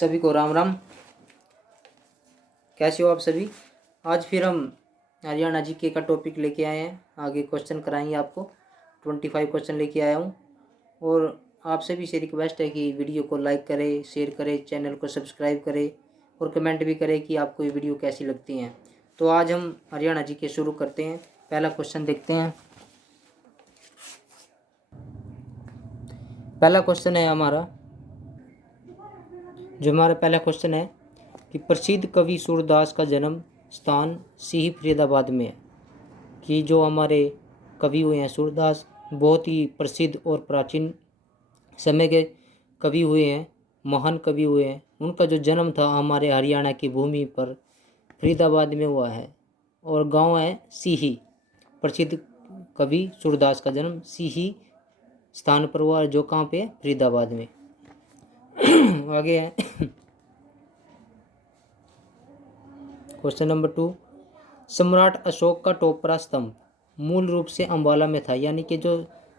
सभी को राम राम। कैसे हो आप सभी। आज फिर हम हरियाणा जीके का टॉपिक लेके आए हैं। आगे क्वेश्चन कराएंगे आपको। 25 क्वेश्चन लेके आया हूँ और आप सभी से रिक्वेस्ट है कि वीडियो को लाइक करें, शेयर करें, चैनल को सब्सक्राइब करें और कमेंट भी करें कि आपको ये वीडियो कैसी लगती हैं। तो आज हम हरियाणा जीके शुरू करते हैं। पहला क्वेश्चन देखते हैं। पहला क्वेश्चन है हमारा पहला क्वेश्चन है कि प्रसिद्ध कवि सूरदास का जन्म स्थान सिही फरीदाबाद में है। कि जो हमारे कवि हुए हैं सूरदास, बहुत ही प्रसिद्ध और प्राचीन समय के कवि हुए हैं, महान कवि हुए हैं। उनका जो जन्म था हमारे हरियाणा की भूमि पर फरीदाबाद में हुआ है और गांव है सिही। प्रसिद्ध कवि सूरदास का जन्म सिही स्थान पर हुआ, जो कहाँ पे है, फरीदाबाद में। आगे है क्वेश्चन नंबर 2। सम्राट अशोक का टोपरा स्तंभ मूल रूप से अंबाला में था। यानी कि जो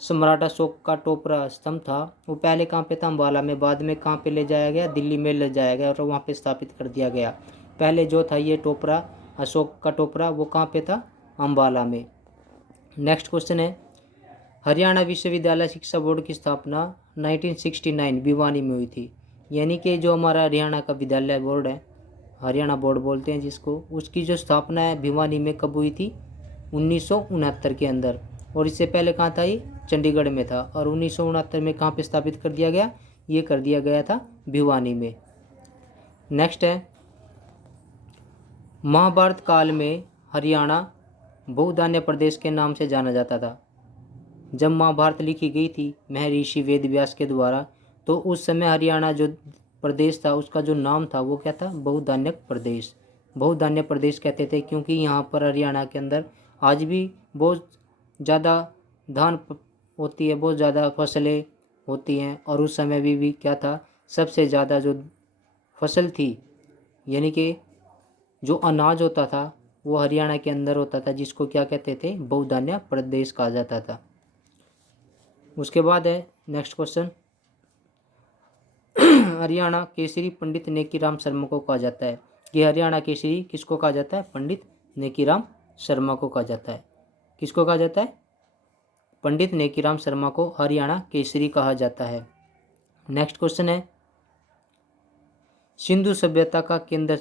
सम्राट अशोक का टोपरा स्तंभ था वो पहले कहाँ पे था, अंबाला में। बाद में कहाँ पे ले जाया गया, दिल्ली में ले जाया गया और वहाँ पे स्थापित कर दिया गया। पहले जो था ये टोपरा, अशोक का टोपरा, वो कहाँ पे था, अंबाला में। नेक्स्ट क्वेश्चन है हरियाणा विश्वविद्यालय शिक्षा बोर्ड की स्थापना 1969 भिवानी में हुई थी। यानी कि जो हमारा हरियाणा का विद्यालय बोर्ड है, हरियाणा बोर्ड बोलते हैं जिसको, उसकी जो स्थापना है भिवानी में कब हुई थी, 1969 के अंदर। और इससे पहले कहाँ था, ये चंडीगढ़ में था। और 1969 में कहाँ पे स्थापित कर दिया गया, ये कर दिया गया था भिवानी में। नेक्स्ट है महाभारत काल में हरियाणा बहुधान्य प्रदेश के नाम से जाना जाता था। जब महाभारत लिखी गई थी महर्षि वेद व्यास के द्वारा, तो उस समय हरियाणा जो प्रदेश था उसका जो नाम था वो क्या था, बहुधान्य प्रदेश। बहुधान्य प्रदेश कहते थे क्योंकि यहाँ पर हरियाणा के अंदर आज भी बहुत ज़्यादा धान होती है, बहुत ज़्यादा फसलें होती हैं। और उस समय भी क्या था, सबसे ज़्यादा जो फसल थी, यानी कि जो अनाज होता था वो हरियाणा के अंदर होता था, जिसको क्या कहते थे, बहुधान्य प्रदेश कहा जाता था। उसके बाद है नेक्स्ट क्वेश्चन हरियाणा केसरी पंडित नेकीराम शर्मा को कहा जाता है। कि हरियाणा केसरी किसको कहा जाता है, पंडित नेकीराम शर्मा को कहा जाता है। किसको कहा जाता है, पंडित नेकीराम शर्मा को हरियाणा केसरी कहा जाता है। नेक्स्ट क्वेश्चन है सिंधु सभ्यता का केंद्र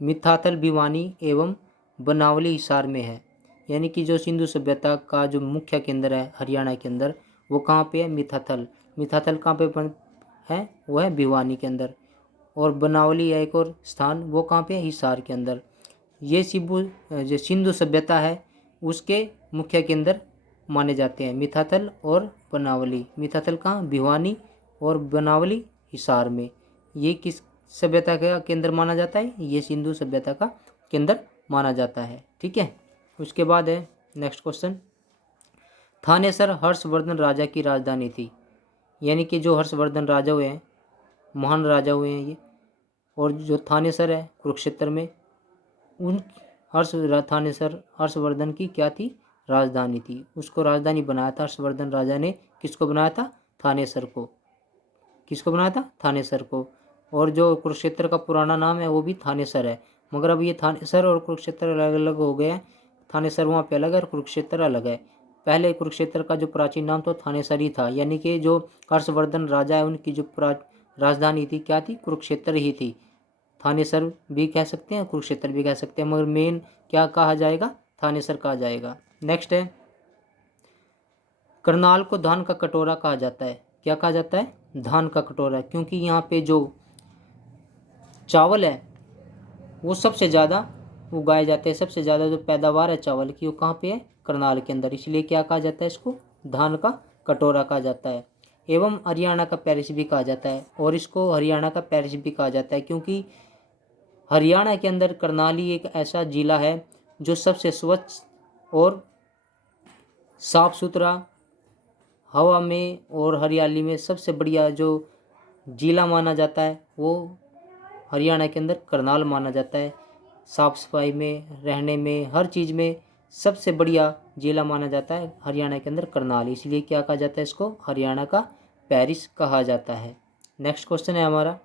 मिथाथल भिवानी एवं बनावली हिसार में है। यानी कि जो सिंधु सभ्यता का जो मुख्य केंद्र है हरियाणा के अंदर, वो कहाँ पे है, मिथाथल। मिथाथल कहाँ पे है, वो है भिवानी के अंदर। और बनावली है एक और स्थान, वो कहाँ पे है, हिसार के अंदर। ये जो सिंधु सभ्यता है उसके मुख्य केंद्र माने जाते हैं मिथाथल और बनावली। मिथाथल कहाँ, भिवानी, और बनावली हिसार में। ये किस सभ्यता का केंद्र माना जाता है, ये सिंधु सभ्यता का केंद्र माना जाता है। ठीक है। उसके बाद है नेक्स्ट क्वेश्चन थानेसर हर्षवर्धन राजा की राजधानी थी। यानी कि जो हर्षवर्धन राजा हुए हैं, महान राजा हुए हैं ये। और जो थानेसर है कुरुक्षेत्र में, उन थानेसर हर्षवर्धन की क्या थी, राजधानी थी। उसको राजधानी बनाया था हर्षवर्धन राजा ने। किसको बनाया था, थानेसर को। किसको बनाया था, थानेसर को। और जो कुरुक्षेत्र का पुराना नाम है वो भी थानेसर है, मगर अब ये थानेसर और कुरुक्षेत्र अलग अलग हो गए हैं। थानेसर वहाँ पे अलग है और कुरुक्षेत्र अलग है। पहले कुरुक्षेत्र का जो प्राचीन नाम तो थानेसर ही था। यानी कि जो हर्षवर्धन राजा है उनकी जो राजधानी थी क्या थी, कुरुक्षेत्र ही थी। थानेसर भी कह सकते हैं, कुरुक्षेत्र भी कह सकते हैं, मगर मेन क्या कहा जाएगा, थानेसर कहा जाएगा। नेक्स्ट है करनाल को धान का कटोरा कहा जाता है। क्या कहा जाता है, धान का कटोरा। क्योंकि यहाँ पे जो चावल है वो सबसे ज़्यादा उगाए जाते हैं, सबसे ज़्यादा जो पैदावार है चावल की वो कहाँ पे है, करनाल के अंदर। इसलिए क्या कहा जाता है, इसको धान का कटोरा कहा जाता है। एवं हरियाणा का पेरिस भी कहा जाता है। और इसको हरियाणा का पेरिस भी कहा जाता है क्योंकि हरियाणा के अंदर करनाली एक ऐसा जिला है जो सबसे स्वच्छ और साफ सुथरा, हवा में और हरियाली में सबसे बढ़िया जो जिला माना जाता है वो हरियाणा के अंदर करनाल माना जाता है। साफ सफाई में, रहने में, हर चीज़ में सबसे बढ़िया जिला माना जाता है हरियाणा के अंदर करनाल। इसलिए क्या कहा जाता है, इसको हरियाणा का पेरिस कहा जाता है। नेक्स्ट क्वेश्चन है हमारा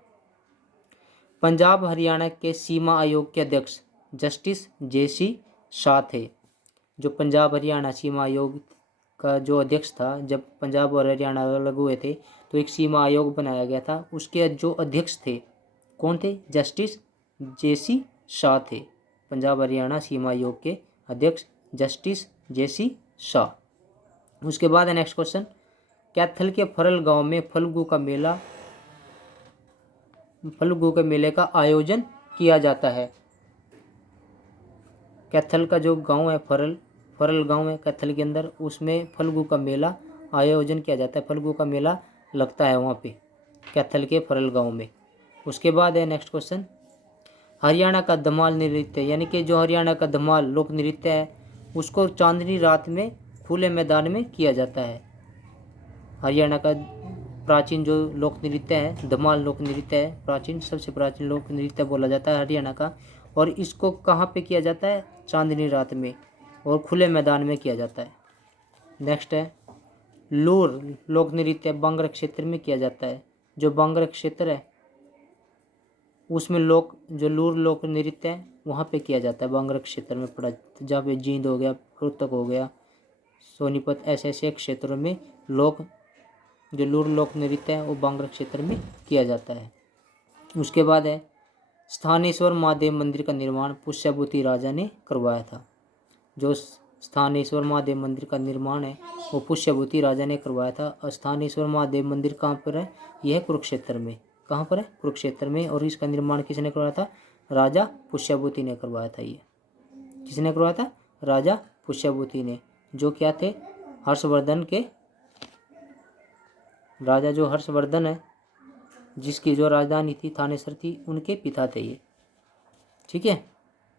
पंजाब हरियाणा के सीमा आयोग के अध्यक्ष जस्टिस JC शाह थे। जो पंजाब हरियाणा सीमा आयोग का जो अध्यक्ष था, जब पंजाब और हरियाणा अलग हुए थे तो एक सीमा आयोग बनाया गया था, उसके जो अध्यक्ष थे कौन थे? जस्टिस JC शाह थे। पंजाब हरियाणा सीमा आयोग के अध्यक्ष जस्टिस JC शाह। उसके बाद है नेक्स्ट क्वेश्चन, कैथल के फरल गांव में फल्गु के मेले का आयोजन किया जाता है। कैथल का जो गांव है फरल गांव है कैथल के अंदर, उसमें फल्गु का मेला आयोजन किया जाता है। फल्गु का मेला लगता है वहाँ पे कैथल के फरल गांव में। उसके बाद है नेक्स्ट क्वेश्चन, हरियाणा का धमाल नृत्य, यानी कि जो हरियाणा का धमाल लोक नृत्य है उसको चांदनी रात में खुले मैदान में किया जाता है। हरियाणा का प्राचीन जो लोक नृत्य है, धमाल लोक नृत्य है, प्राचीन सबसे प्राचीन लोक नृत्य बोला जाता है हरियाणा का। और इसको कहाँ पे किया जाता है? चांदनी रात में और खुले मैदान में किया जाता है। नेक्स्ट है लूर लोक नृत्य बांगरा क्षेत्र में किया जाता है। जो बांगरा क्षेत्र है उसमें जो लूर लोक नृत्य है वहाँ पे किया जाता है, बांगरा क्षेत्र में पड़ा, जहाँ पे जींद हो गया, रोहतक हो गया, सोनीपत, ऐसे क्षेत्रों में जो लूर लोक नृत्य है वो बांगरा क्षेत्र में किया जाता है। उसके बाद है स्थानेश्वर महादेव मंदिर का निर्माण पुष्यभूति राजा ने करवाया था। जो स्थानेश्वर महादेव मंदिर का निर्माण है वो पुष्यभूति राजा ने करवाया था। स्थानेश्वर महादेव मंदिर कहाँ पर है? यह है कुरुक्षेत्र में। कहाँ पर है? कुरुक्षेत्र में। और इसका निर्माण किसने करवाया था? राजा पुष्यभूति ने करवाया था। ये किसने करवाया था? राजा पुष्यभूति ने, जो क्या थे? हर्षवर्धन के राजा, जो हर्षवर्धन है जिसकी जो राजधानी थी थानेसर थी, उनके पिता थे ये। ठीक है।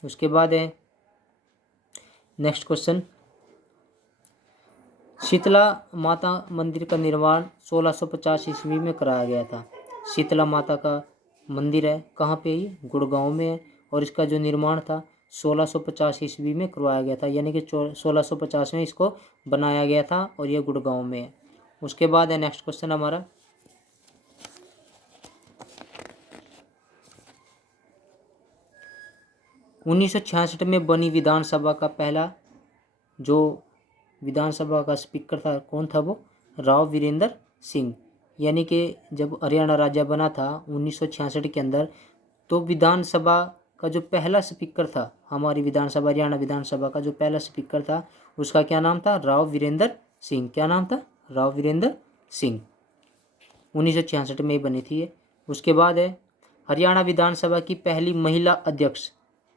उसके बाद है नेक्स्ट क्वेश्चन, शीतला माता मंदिर का निर्माण 1650 ईस्वी में कराया गया था। शीतला माता का मंदिर है कहाँ पे? ये गुड़गांव में है। और इसका जो निर्माण था 1650 ईस्वी में करवाया गया था, यानी कि 1650 में इसको बनाया गया था और ये गुड़गांव में है। उसके बाद है नेक्स्ट क्वेश्चन हमारा, उन्नीस में बनी विधानसभा का पहला जो विधानसभा का स्पीकर था कौन था? वो राव वीरेंद्र सिंह। यानी कि जब हरियाणा राज्य बना था 1966 के अंदर, तो विधानसभा का जो पहला स्पीकर था, हमारी विधानसभा हरियाणा विधानसभा का जो पहला स्पीकर था उसका क्या नाम था? राव वीरेंद्र सिंह। क्या नाम था? राव वीरेंद्र सिंह। 1966 में बनी थी ये। उसके बाद है हरियाणा विधानसभा की पहली महिला अध्यक्ष,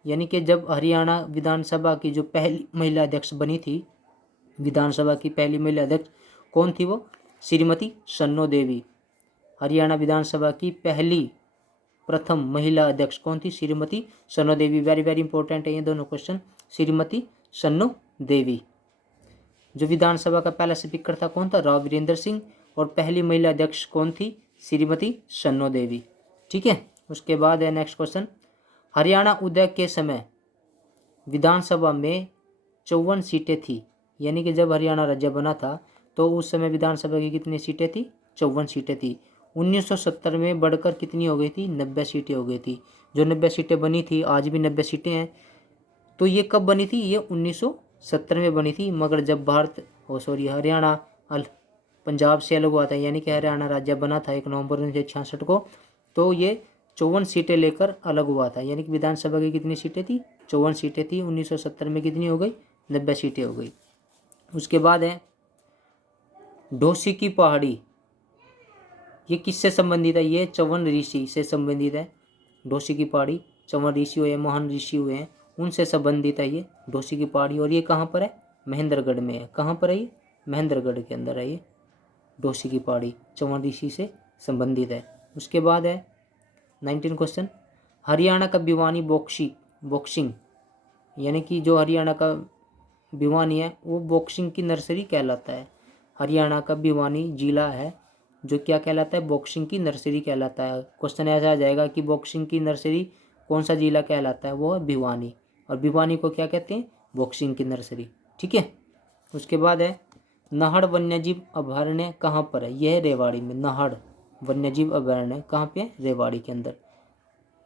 यानी कि जब हरियाणा विधानसभा की जो पहली महिला अध्यक्ष बनी थी, विधानसभा की पहली महिला अध्यक्ष कौन थी? वो श्रीमती सन्नो देवी। हरियाणा विधानसभा की प्रथम महिला अध्यक्ष कौन थी? श्रीमती सन्नो देवी। वेरी वेरी इंपॉर्टेंट है ये दोनों क्वेश्चन। श्रीमती सन्नो देवी। जो विधानसभा का पहला स्पीकर था कौन था? राव वीरेंद्र सिंह। और पहली महिला अध्यक्ष कौन थी? श्रीमती सन्नो देवी। ठीक है। उसके बाद है नेक्स्ट क्वेश्चन, हरियाणा उदय के समय विधानसभा में 54 सीटें थी। यानी कि जब हरियाणा राज्य बना था तो उस समय विधानसभा की कितनी सीटें थी? 54 सीटें थी। 1970 में बढ़कर कितनी हो गई थी? 90 सीटें हो गई थी। जो 90 सीटें बनी थी, आज भी 90 सीटें हैं। तो ये कब बनी थी? ये 1970 में बनी थी। मगर जब हरियाणा पंजाब से अलग हुआ था, यानी कि हरियाणा राज्य बना था 1 नवंबर 1966 को, तो ये 54 सीटें लेकर अलग हुआ था। यानी कि विधानसभा की कितनी सीटें थी? 54 सीटें थी। 1970 में कितनी हो गई? 90 सीटें हो गई। उसके बाद है ढोसी की पहाड़ी, ये किससे संबंधित है? ये च्यवन ऋषि से संबंधित है। ढोसी की पहाड़ी च्यवन ऋषि हुए, महान ऋषि हुए हैं, उनसे संबंधित है ये ढोसी की पहाड़ी। और ये कहाँ पर है? महेंद्रगढ़ में है। कहाँ पर है ये? महेंद्रगढ़ के अंदर है ये ढोसी की पहाड़ी, च्यवन ऋषि से संबंधित है। उसके बाद है 19 क्वेश्चन, हरियाणा का भिवानी बॉक्सिंग, यानी कि जो हरियाणा का भिवानी है वो बॉक्सिंग की नर्सरी कहलाता है। हरियाणा का भिवानी जिला है जो क्या कहलाता है? बॉक्सिंग की नर्सरी कहलाता है। क्वेश्चन ऐसा आ जाएगा कि बॉक्सिंग की नर्सरी कौन सा जिला कहलाता है? वो है भिवानी। और भिवानी को क्या कहते हैं? बॉक्सिंग की नर्सरी। ठीक है। उसके बाद है नाहड़ वन्यजीव अभयारण्य कहाँ पर है? यह है रेवाड़ी में। नाहड़ वन्यजीव अभयारण्य कहाँ पे है? रेवाड़ी के अंदर।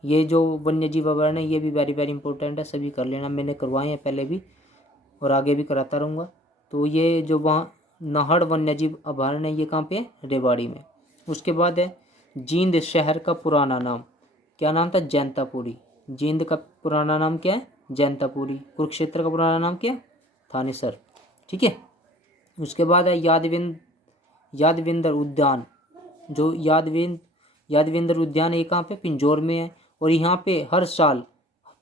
ये जो वन्य जीव अभयारण्य ये भी वेरी वेरी इंपॉर्टेंट है, सभी कर लेना, मैंने करवाए हैं पहले भी और आगे भी कराता रहूँगा। तो ये जो वहाँ नाहड़ वन्य जीव अभयारण्य ये कहाँ पे है, रेवाड़ी में। उसके बाद है जींद शहर का पुराना नाम, क्या नाम था, जैंतापुरी। जींद का पुराना नाम क्या है, जैंतापुरी। कुरुक्षेत्र का पुराना नाम क्या है, थानेसर। ठीक है। उसके बाद है यादविंदर उद्यान। जो यादविंदर उद्यान ये कहाँ पे, पिंजौर में है। और यहाँ पे हर साल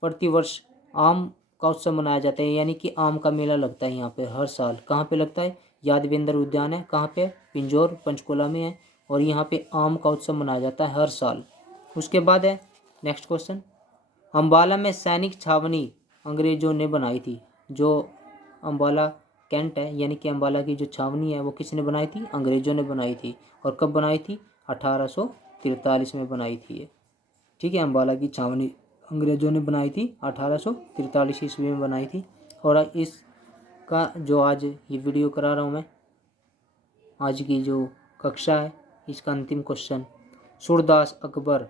प्रतिवर्ष आम का उत्सव मनाया जाता है, यानी कि आम का मेला लगता है यहाँ पे हर साल। कहाँ पे लगता है, यादविंदर उद्यान है, कहाँ पे, पिंजौर पंचकुला में है। और यहाँ पे आम का उत्सव मनाया जाता है हर साल। उसके बाद है नेक्स्ट क्वेश्चन, अम्बाला में सैनिक छावनी अंग्रेजों ने बनाई थी। जो अम्बाला कैंट है यानी कि अम्बाला की जो छावनी है वो किसने बनाई थी, अंग्रेजों ने बनाई थी। और कब बनाई थी, 1843 में बनाई थी ये। ठीक है, अम्बाला की छावनी अंग्रेजों ने बनाई थी 1843 ईस्वी में बनाई थी। और इसका जो आज ये वीडियो करा रहा हूँ मैं, आज की जो कक्षा है, इसका अंतिम क्वेश्चन, सूरदास अकबर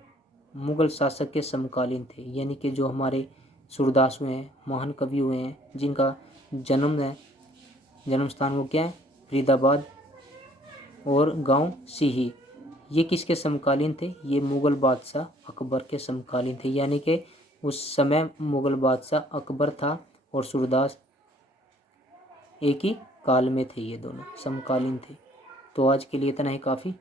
मुगल शासक के समकालीन थे। यानी कि जो हमारे सूरदास हुए हैं, महान कवि हुए हैं, जिनका जन्म स्थान वो क्या है, फरीदाबाद और गांव सीही, ये किसके समकालीन थे, ये मुगल बादशाह अकबर के समकालीन थे। यानी कि उस समय मुगल बादशाह अकबर था और सूरदास एक ही काल में थे, ये दोनों समकालीन थे। तो आज के लिए इतना ही काफ़ी।